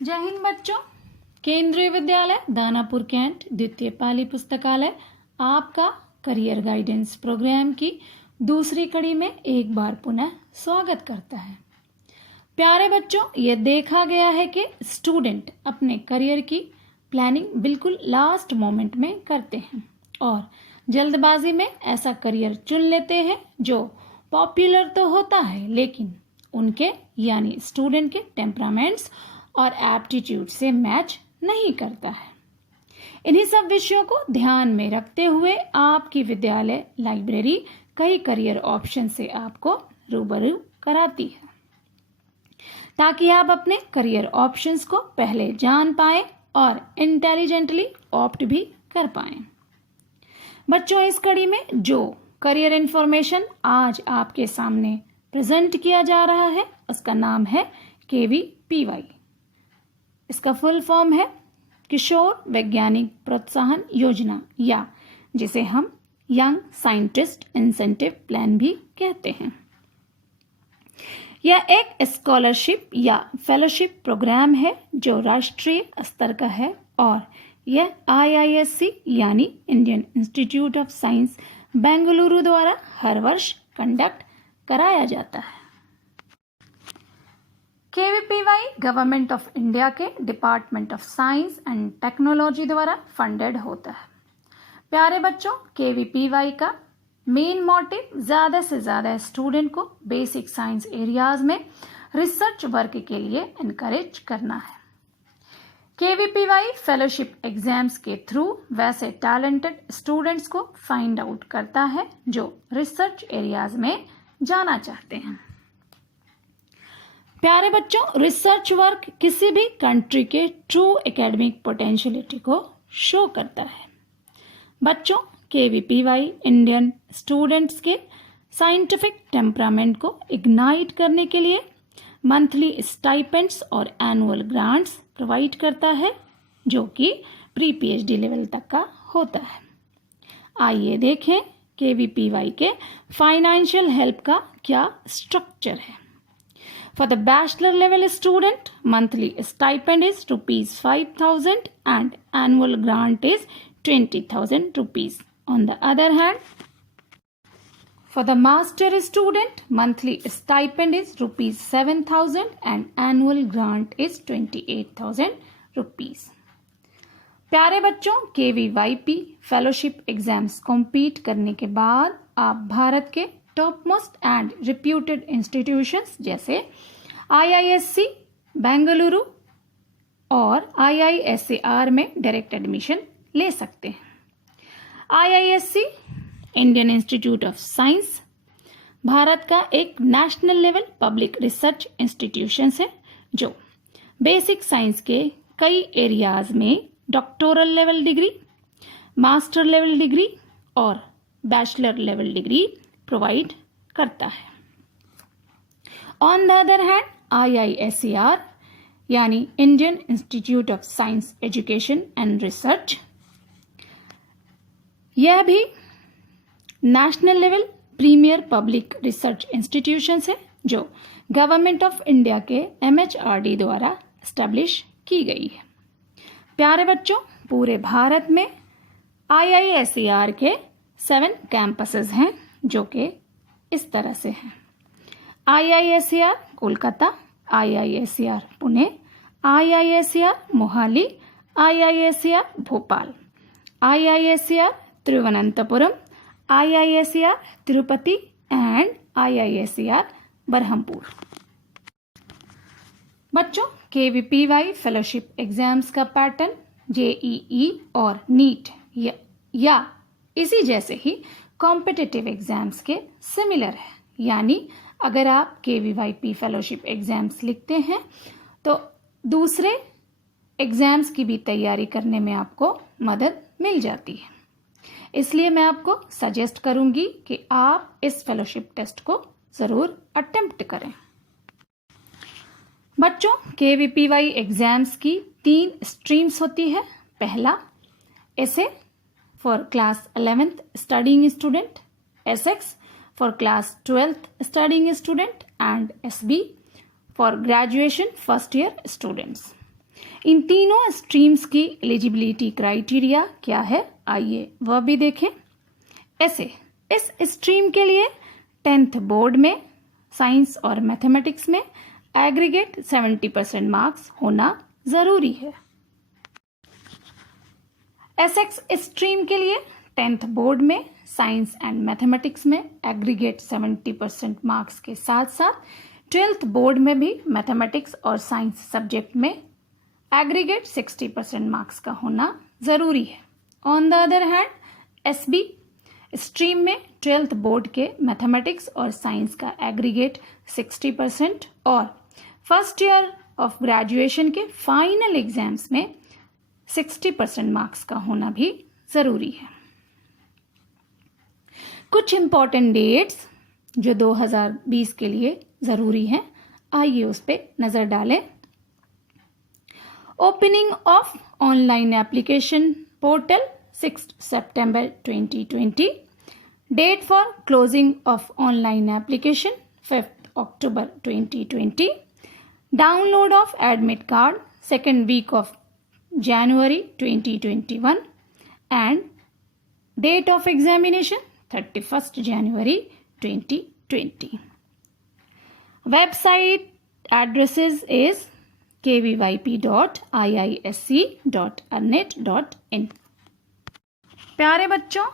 जय हिंद बच्चों। केंद्रीय विद्यालय दानापुर कैंट द्वितीय पाली पुस्तकालय आपका करियर गाइडेंस प्रोग्राम की दूसरी कड़ी में एक बार पुनः स्वागत करता है। प्यारे बच्चों, ये देखा गया है कि स्टूडेंट अपने करियर की प्लानिंग बिल्कुल लास्ट मोमेंट में करते हैं और जल्दबाजी में ऐसा करियर चुन लेते हैं जो पॉपुलर तो होता है लेकिन उनके यानी स्टूडेंट के टेम्परामेंट्स और एप्टीट्यूड से मैच नहीं करता है। इन्हीं सब विषयों को ध्यान में रखते हुए आपकी विद्यालय लाइब्रेरी कई करियर ऑप्शन से आपको रूबरू कराती है ताकि आप अपने करियर ऑप्शंस को पहले जान पाएं और इंटेलिजेंटली ऑप्ट भी कर पाएं। बच्चों, इस कड़ी में जो करियर इंफॉर्मेशन आज आपके सामने प्रेजेंट किया जा रहा है उसका नाम है KVPY। इसका फुल फॉर्म है किशोर वैज्ञानिक प्रोत्साहन योजना या जिसे हम यंग साइंटिस्ट इंसेंटिव प्लान भी कहते हैं। यह एक स्कॉलरशिप या फेलोशिप प्रोग्राम है जो राष्ट्रीय स्तर का है और यह IISc यानी Indian institute of science Bengaluru द्वारा हर वर्ष कंडक्ट कराया जाता है। KVPY गवर्नमेंट ऑफ इंडिया के department of science and technology द्वारा फंडेड होता है। प्यारे बच्चों, KVPY का मेन मोटिव ज़्यादा से ज़्यादा स्टूडेंट को बेसिक साइंस एरियाज में रिसर्च वर्क के लिए इनकरेज करना है। KVPY फेलोशिप एग्जाम्स के थ्रू वैसे टैलेंटेड स्टूडेंट्स को फाइंड आउट करता है जो रिसर्च एरियाज में जाना चाहते हैं। प्यारे बच्चों, रिसर्च वर्क किसी भी कंट्री के ट्रू एकेडमिक पोटेंशियलिटी को शो करता है। बच्चों, KVPY इंडियन स्टूडेंट्स के साइंटिफिक टेम्परामेंट को इग्नाइट करने के लिए मंथली स्टाइपेंड्स और एनुअल ग्रांट्स प्रोवाइड करता है जो कि प्री PhD लेवल तक का होता है। आइए देखें KVPY के फाइनेंशियल हेल्प का क्या स्ट्रक्चर है। For the bachelor level student, monthly stipend is rupees 5,000 and annual grant is 20,000 rupees. On the other hand, for the master student, monthly stipend is rupees 7,000 and annual grant is 28,000 rupees. प्यारे बच्चों, KVYP fellowship exams compete करने के बाद आप भारत के top most and reputed institutions जैसे IISc Bengaluru और IISER में डायरेक्ट एडमिशन ले सकते हैं। IISc Indian institute of science Bharat का एक national level public research institution है जो बेसिक साइंस के कई एरियाज में doctoral level degree, master level degree और बैचलर लेवल डिग्री प्रोवाइड करता है। On the other hand IISER यानी Indian institute of science education and research, यह भी national level premier public research institution है जो गवर्नमेंट ऑफ इंडिया के MHRD द्वारा एस्टेब्लिश की गई है। प्यारे बच्चों, पूरे भारत में IISER के 7 कैंपसेस हैं जो कि इस तरह से हैं। IISER Kolkata, IISER Pune, IISER Mohali, IISER Bhopal, IISER Thiruvananthapuram, IISER Tirupati and IISER Berhampur. बच्चों, KVPY फेलोशिप एग्जाम्स का पैटर्न JEE और NEET या इसी जैसे ही कॉम्पिटिटिव एग्जाम्स के सिमिलर है। यानी अगर आप KVYP फेलोशिप एग्जाम्स लिखते हैं तो दूसरे एग्जाम्स की भी तैयारी करने में आपको मदद मिल जाती है। इसलिए मैं आपको सजेस्ट करूंगी कि आप इस फेलोशिप टेस्ट को ज़रूर अटेम्प्ट करें। बच्चों, KVPY एग्जाम्स की 3 स्ट्रीम्स होती है। पहला एसे for class 11th studying student, SX for class 12th studying student and SB for graduation first year students. इन तीनों स्ट्रीम्स की एलिजिबिलिटी क्राइटेरिया क्या है, आइए वह भी देखें। ऐसे इस स्ट्रीम के लिए 10th बोर्ड में साइंस और मैथमेटिक्स में एग्रीगेट 70% मार्क्स होना जरूरी है। एसएक्स स्ट्रीम के लिए 10th बोर्ड में साइंस एंड मैथमेटिक्स में एग्रीगेट 70% मार्क्स के साथ साथ 12th बोर्ड में भी मैथमेटिक्स और साइंस सब्जेक्ट में एग्रीगेट 60% मार्क्स का होना जरूरी है। On the other hand SB stream में 12th बोर्ड के मैथमेटिक्स और साइंस का एग्रीगेट 60% और फर्स्ट ईयर ऑफ ग्रेजुएशन के फाइनल एग्जाम्स में 60% मार्क्स का होना भी जरूरी है। कुछ इंपॉर्टेंट डेट्स जो 2020 के लिए जरूरी हैं, आइए उस पर नजर डालें। Opening of online application portal 6 September 2020। Date for closing of online application 5 October 2020। Download of admit card 2nd week of January 2021 and date of examination 31st January 2020. Website addresses is kvyp.iisc.arnet.in। प्यारे बच्चों,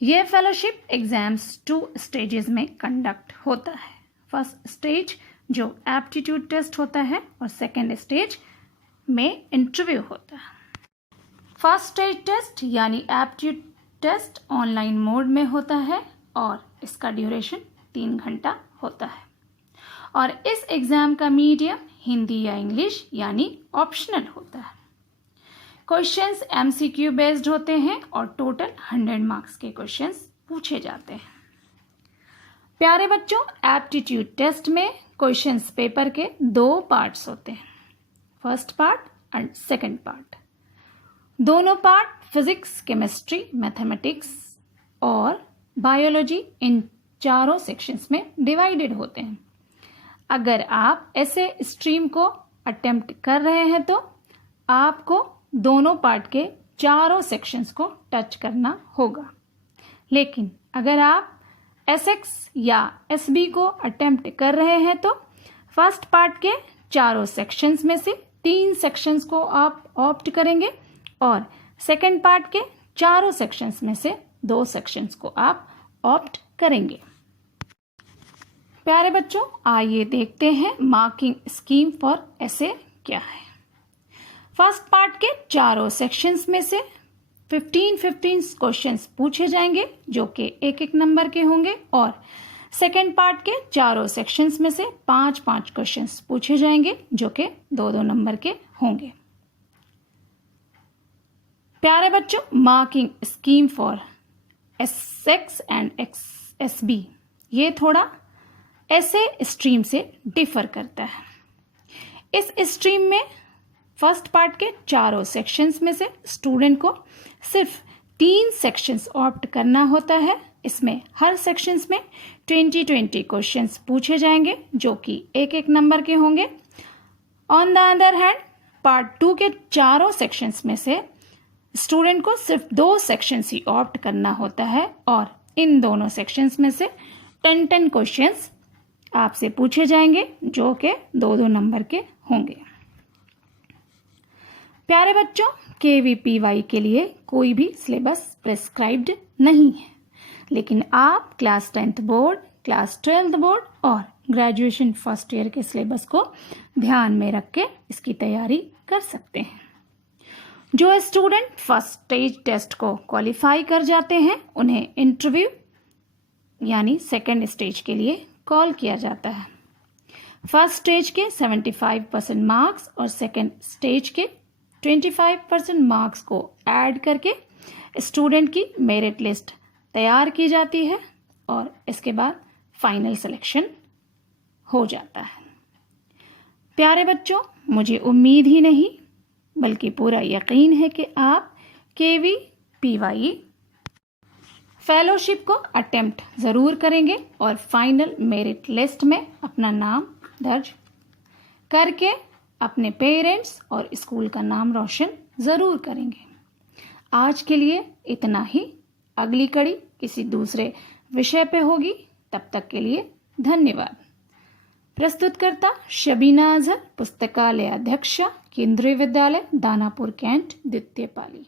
ये fellowship exams 2 stages में conduct होता है। First stage जो aptitude test होता है और सेकेंड स्टेज में इंटरव्यू होता है। फर्स्ट स्टेज टेस्ट यानी एप्टीट्यूड टेस्ट ऑनलाइन मोड में होता है और इसका ड्यूरेशन 3 घंटा होता है और इस एग्जाम का मीडियम हिंदी या इंग्लिश यानी ऑप्शनल होता है। क्वेश्चंस एमसीक्यू बेस्ड होते हैं और टोटल 100 मार्क्स के क्वेश्चंस पूछे जाते हैं। प्यारे बच्चों, एप्टीट्यूड टेस्ट में क्वेश्चंस पेपर के 2 पार्ट्स होते हैं, first part and second part. दोनों पार्ट फिजिक्स, केमिस्ट्री, मैथमेटिक्स और बायोलॉजी इन 4 सेक्शंस में डिवाइडेड होते हैं। अगर आप ऐसे स्ट्रीम को अटेम्प्ट कर रहे हैं तो आपको दोनों पार्ट के 4 सेक्शंस को टच करना होगा, लेकिन अगर आप एसएक्स या एसबी को अटेम्प्ट कर रहे हैं तो फर्स्ट पार्ट के 4 सेक्शंस में से 3 सेक्शंस को आप ऑप्ट करेंगे और सेकंड पार्ट के 4 सेक्शंस में से 2 सेक्शंस को आप ऑप्ट करेंगे। प्यारे बच्चों, आइए देखते हैं मार्किंग स्कीम फॉर एसे क्या है। फर्स्ट पार्ट के 4 सेक्शंस में से 15 क्वेश्चंस पूछे जाएंगे जो कि 1 नंबर के होंगे और सेकेंड पार्ट के 4 सेक्शंस में से 5 क्वेश्चंस पूछे जाएंगे जो कि 2 नंबर के होंगे। प्यारे बच्चों, marking scheme for SX and SB ये थोड़ा ऐसे स्ट्रीम से डिफर करता है। इस स्ट्रीम में फर्स्ट पार्ट के 4 सेक्शंस में से स्टूडेंट को सिर्फ 3 सेक्शंस ऑप्ट करना होता है। इसमें हर सेक्शंस में 20 क्वेश्चंस पूछे जाएंगे जो कि 1 नंबर के होंगे। On the other hand part 2 के 4 सेक्शंस में से स्टूडेंट को सिर्फ 2 सेक्शंस ही ऑप्ट करना होता है और इन दोनों सेक्शंस में से 10 क्वेश्चंस आपसे पूछे जाएंगे जो कि 2 नंबर के होंगे। प्यारे बच्चों, KVPY के लिए कोई भी सिलेबस प्रेस्क्राइब्ड नहीं है, लेकिन आप class 10th board, class 12th board और ग्रेजुएशन फर्स्ट ईयर के सिलेबस को ध्यान में रख के इसकी तैयारी कर सकते हैं। जो स्टूडेंट फर्स्ट स्टेज टेस्ट को क्वालिफाई कर जाते हैं उन्हें इंटरव्यू यानी सेकेंड स्टेज के लिए कॉल किया जाता है। फर्स्ट स्टेज के 75% मार्क्स और सेकेंड स्टेज के 25% मार्क्स को ऐड करके स्टूडेंट की मेरिट लिस्ट तैयार की जाती है और इसके बाद फाइनल सिलेक्शन हो जाता है। प्यारे बच्चों, मुझे उम्मीद ही नहीं बल्कि पूरा यकीन है कि आप KVPY फेलोशिप को अटेम्प्ट ज़रूर करेंगे और फाइनल मेरिट लिस्ट में अपना नाम दर्ज करके अपने पेरेंट्स और स्कूल का नाम रोशन ज़रूर करेंगे। आज के लिए इतना ही। अगली कड़ी किसी दूसरे विषय पे होगी। तब तक के लिए धन्यवाद। प्रस्तुतकर्ता शबीना अजहर, पुस्तकालय अध्यक्षा, केंद्रीय विद्यालय दानापुर कैंट, द्वितीय पाली।